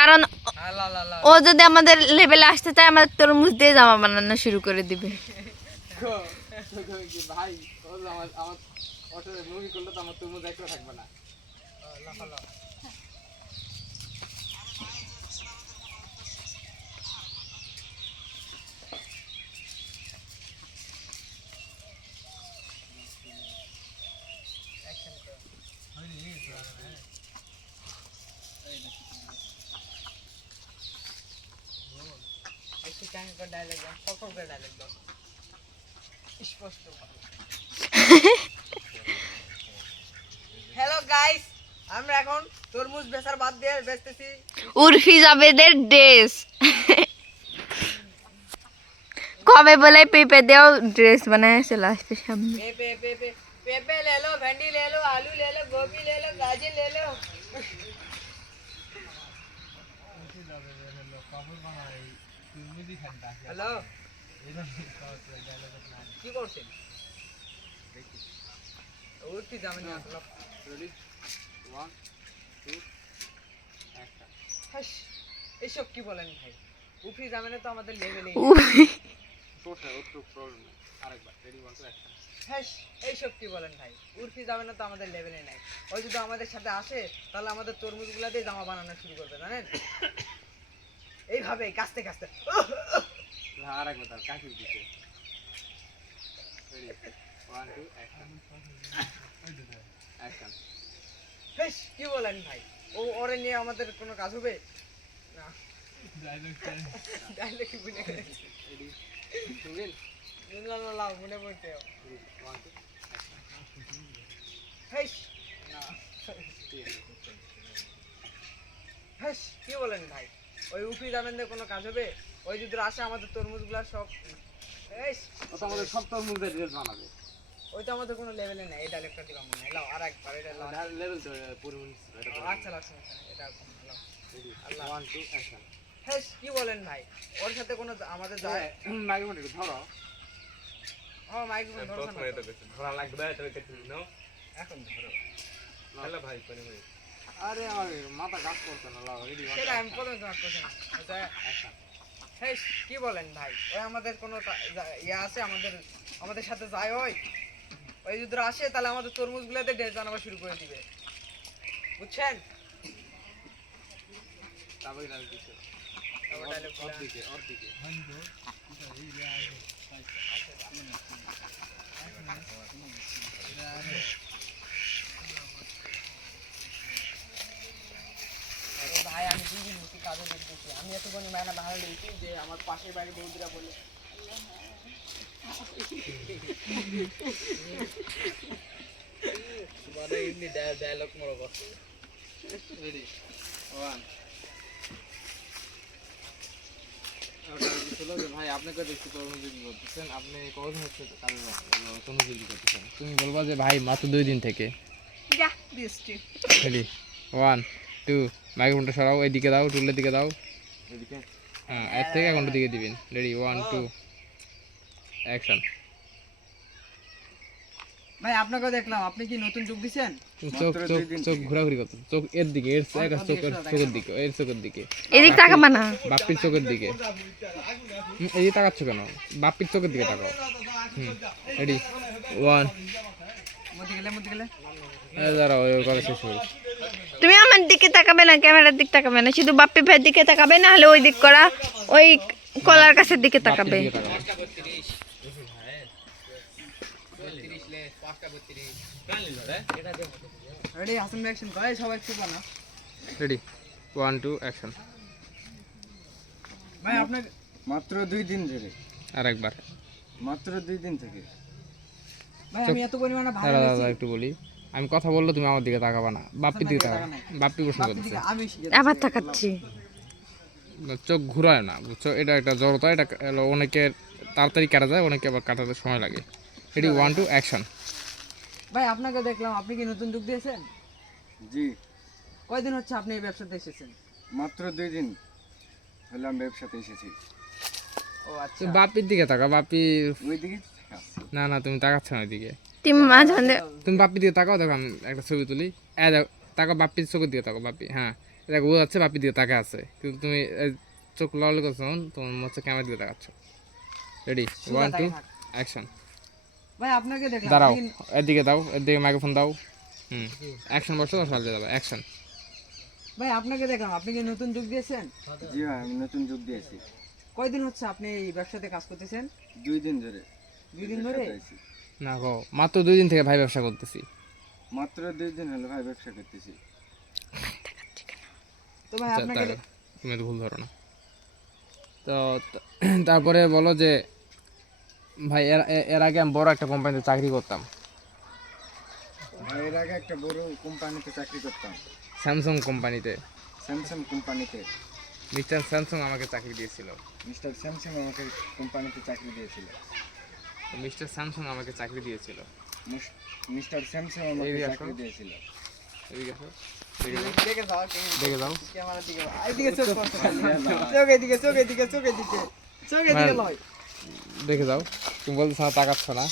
কারণ ও যদি আমাদের লেভেলে আসতে চায় আমাদের তরমুজ দিয়ে জামা বানানো শুরু করে দিবে। ভাই আমার অটো মুভি করলে তো আমার তরমুজ একটু থাকবে না। হ্যালো গাইস, আমরা এখন তরমুজ বেচার বাদ দিয়ে বেচতেছি উর্ফি জাবেদের ড্রেস। কবে বলে পেঁপে দিয়েও ড্রেস বানায় চলে আসবে সামনে। पेपे ले लो, भिंडी ले लो, आलू ले लो, गोभी ले लो, गाजर ले लो। हेलो কি করছেন? উঠি যাবেন না আসলে। রেডি 1 2 একটা। হাস, এসব কি বলেন ভাই? উঠি যাবেন তো আমাদের লেভেলে। টোটাল ওটুক প্রবলেম নাই। আরেকবার রেডি 1 2 একটা। হ্যাঁ, এইসব কি বলেন ভাই? উর্ফি যাবে না তো আমাদের লেভেলে নাই। ওই যদি আমাদের সাথে আসে তাহলে আমাদের তরমুজগুলা দিয়ে জামা বানানো শুরু করবে, জানেন? এইভাবে কাস্তে কাস্তে। আরেকবার তার কাশি দিতে। Ready 1 2 action. হ্যাঁ, কি বলেন ভাই? ওরে নিয়ে আমাদের কোনো কাজ হবে না। ডায়লগ কি বলে? রেডি শুনেন? না মনে পড়তে। 1 2 হেস না হেস, কি বলেন ভাই? ওই উফি দামেন দিয়ে কোনো কাজ হবে? ওই যদি আসে আমাদের তরমুজগুলা সব হেস, ও তো আমাদের সব তরমুজের ড্রেস বানাবে। ওই তো আমাদের কোনো লেভেলে নাই। এই ডায়লগটা দিবা মনে হয়। লাও আরেকবার এটা লাও। লেভেল তো পরিমাণ এটা। আচ্ছা লাও এটা লাও। Ready 1 2 action. হেস, কি বলেন ভাই? ওর সাথে কোনো আমাদের যায় মাইক্রোফোন একটু ধরো। মাইক্রোফোন ধরো না। ধরা লাগবে তবে কেটে নাও। এখন ধরো। হ্যালো ভাই করে ভাই। আরে আমার মাথা কাজ করতে না। লাও রেডি 1 সেটা আমি প্রথমে তোমার কথা না। আচ্ছা অ্যাকশন। হেই, কি বলেন ভাই? ওই আমাদের কোনো ইয়া আছে আমাদের সাথে যায় ওই যদি আসে তাহলে আমাদের তরমুজগুলোতে ড্রেস বানানো শুরু করে দিবে, বুঝছেন? তারপরে ডাল দিছে ওর দিকে ভাই আমি দুদিন মুখে কাজে দেখতেছি। আমি এত কোনো মেনা ভালো লেগেছি যে আমার পাশের বাড়ির বন্ধুরা বলে মানে এমনি ডায়লগ মরো বসে। রেডি 1 ভাই আপনাকে দেখছি তরমুজ বিক্রি করতেছেন, আপনি কতদিন হচ্ছে তরমুজ বিক্রি করতেছেন? তুমি বলবা যে ভাই মাত্র 2 দিন থেকে। রেডি 1 2 মাইক্রোফোনটা সরাও, এইদিকে দাও, টুলের দিকে দাও, এদিকে। হ্যাঁ, এর থেকে কোনটা দিকে দিবেন? Ready 1 2 action. ভাই আপনাকে দেখলাম, আপনি কি নতুন যোগ দিবেন? চোখ ঘোরাঘুরি করতে, চোখ এর দিকে, এর চোখের দিকে, এর চোখের দিকে। এদিক তাকাবা না, বাপ্পির চোখের দিকে। এদিকে তাকাচ্ছ কেন? বাপ্পির চোখের দিকে তাকাও। রেডি 1 দাঁড়াও, ওই করে শেষ হল। তুমি আমার দিকে তাকাবে না, ক্যামেরার দিকে তাকাবে না, শুধু বাপ্পি ভাইয়ের দিকে তাকাবে, না হলে ওই দিক করা ওই কলার কাছের দিকে তাকাবে। রেডি হাসান অ্যাকশন করে সবাই চুপ না। Ready 1 2 action. ভাই আপনার মাত্র 2 দিন ধরে। আরেকবার মাত্র 2 দিন থেকে। ভাই আমি এত পরিমাণে ভালো লাগছে। একটু বলি, আমি কথা বললে তুমি আমার দিকে তাকাবা না, বাপ্পির দিকে তাকাও। বাপ্পি প্রশ্ন করতেছে, আমি আবার তাকাচ্ছি। চোখ ঘুরায় না, বুঝছো? এটা একটা জড়তা, এটা অনেকের তাড়াতাড়ি কাটা যায়, অনেকে আবার কাটাতে সময় লাগে। Ready 1 2 action. ভাই আপনাকে দেখলাম, আপনি কি নতুন যোগ দিয়েছেন? জি। কয়দিন হচ্ছে আপনি এই ব্যবসাতে এসেছেন? মাত্র 2 দিন হলাম ব্যবসাতে এসেছি। ও আচ্ছা, বাপ্পির দিকে তাকাও। বাপ্পি ওইদিকে না তুমি তাকাচ্ছ না ওইদিকে। তুমি তুমি বাপ্পির দিকে তাকাও, দেখো আমি একটা ছবি তুলি। দেখো, তাকাও বাপ্পির চোখের দিকে তাকাও। বাপ্পি, হ্যাঁ দেখো ও হচ্ছে বাপির দিকে তাকা আছে, কিন্তু তুমি চোখ লাল করছো তোমার মনে হচ্ছে ক্যামেরার দিকে তাকাচ্ছ। Ready, 1 2 action. ভাই আপনাকে দেখলাম দাঁড়াও, আপনি- এদিকে দাও, এদিকে মাইক্রোফোন দাও। অ্যাকশন বসো, পাল্টে যাবে। অ্যাকশন। ভাই আপনাকে দেখলাম আপনি কি নতুন যোগ দিয়েছেন? জি ভাই, আমি নতুন যোগ দিয়েছি। কয়দিন হচ্ছে আপনি এই ব্যবসাতে কাজ করতেছেন? 2 দিন ধরে। 2 দিন ধরে? ব্যবসাতে আছি। না গো, মাত্র 2 দিন থেকে ভাই ব্যবসা করতেছি। মাত্র 2 দিন হলো ভাই ব্যবসা করতেছি। তো ভাই আচ্ছা, আপনাকে তুমি তো ভুল ধরো না। তো তারপরে বলো যে ভাই এর আগে আমি বড় একটা কোম্পানিতে চাকরি করতাম, ভাই এর আগে একটা বড় কোম্পানিতে চাকরি করতাম, স্যামসাং কোম্পানিতে। স্যামসাং কোম্পানিতে। মিস্টার স্যামসাং আমাকে চাকরি দিয়েছিল। মিস্টার স্যামসাং আমাকে কোম্পানিতে চাকরি দিয়েছিল। মিস্টার স্যামসাং আমাকে চাকরি দিয়েছিল। মিস্টার স্যামসাং আমাকে এই দেখো। চাকরি দিয়েছিল। এদিকে আসো, দেখে যাও, দেখে যাও দেখে যাও। ক্যামেরার দিকে এইদিকে চোখ করতে চোখ এদিকে চোখ এদিকে চোখ এদিকে চোখ এদিকে লয়। দেখে যাও, তুমি বলছো না তাকাচ্ছ না।